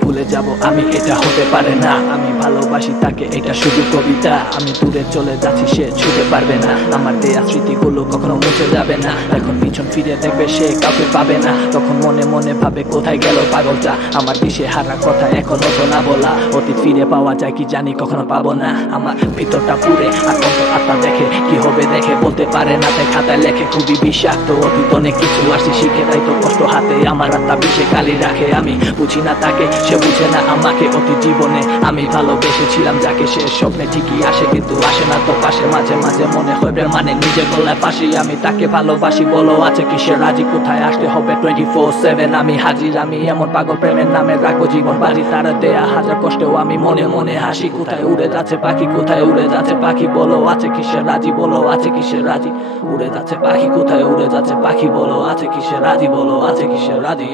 ভুলে যাব আমি, এটা হতে পারে না। আমি ভালোবাসি তাকে, এটা শুধু কবিতা। আমি দূরে চলে যাচ্ছি, সে ছুটে পারবে না। আমার দেয়া স্মৃতিগুলো কখনো মুছে যাবে না। এখন পিছন ফিরে দেখবে সে কাউকে পাবে না। তখন মনে মনে ভাবে কোথায় গেল পাগলটা। আমার দিশে হারা কথা এখনো তো না বলা। অতীত ফিরে পাওয়া যায় কি জানি, কখনো পাবো না। আমার ভিতরটা পুরে আর আত্মা দেখে কি হবে দেখে, বলতে পারে না তাই খাতায় লেখে। খুবই বিষাক্ত অতীত, অনেক কিছু আসি শিখে, তাই তো কষ্ট হাতে। আমার আত্মা বিষে কালি রাখে। আমি বুঝি না তাকে, সে বুঝে না আমাকে। অতীত জীবনে আমি ভালোবেসেছিলাম যাকে, সে স্বপ্নে ঠিকই আসে কিন্তু আসে না তো পাশে। মাঝে মাঝে মনে হয় মানে নিজে গলায় ফাঁসি। আমি তাকে ভালোবাসি, বলো আছে কিসের রাজি? কোথায় আসতে হবে 24/7 আমি হাজির। আমি এমন পাগল, প্রেমের নামে রাখবো জীবন বাজি। তারা দেয়া হাজার কষ্টেও আমি মনে মনে হাসি। কোথায় উড়ে যাচ্ছে পাখি, কোথায় উড়ে যাচ্ছে পাখি? বলো আছে কিসের রাজি, বলো আছে কিসের রাজি? উড়ে যাচ্ছে পাখি, কোথায় উড়ে যাচ্ছে পাখি? বলো আছে কিসের রাজি, বলো আছে কিসের রাজি?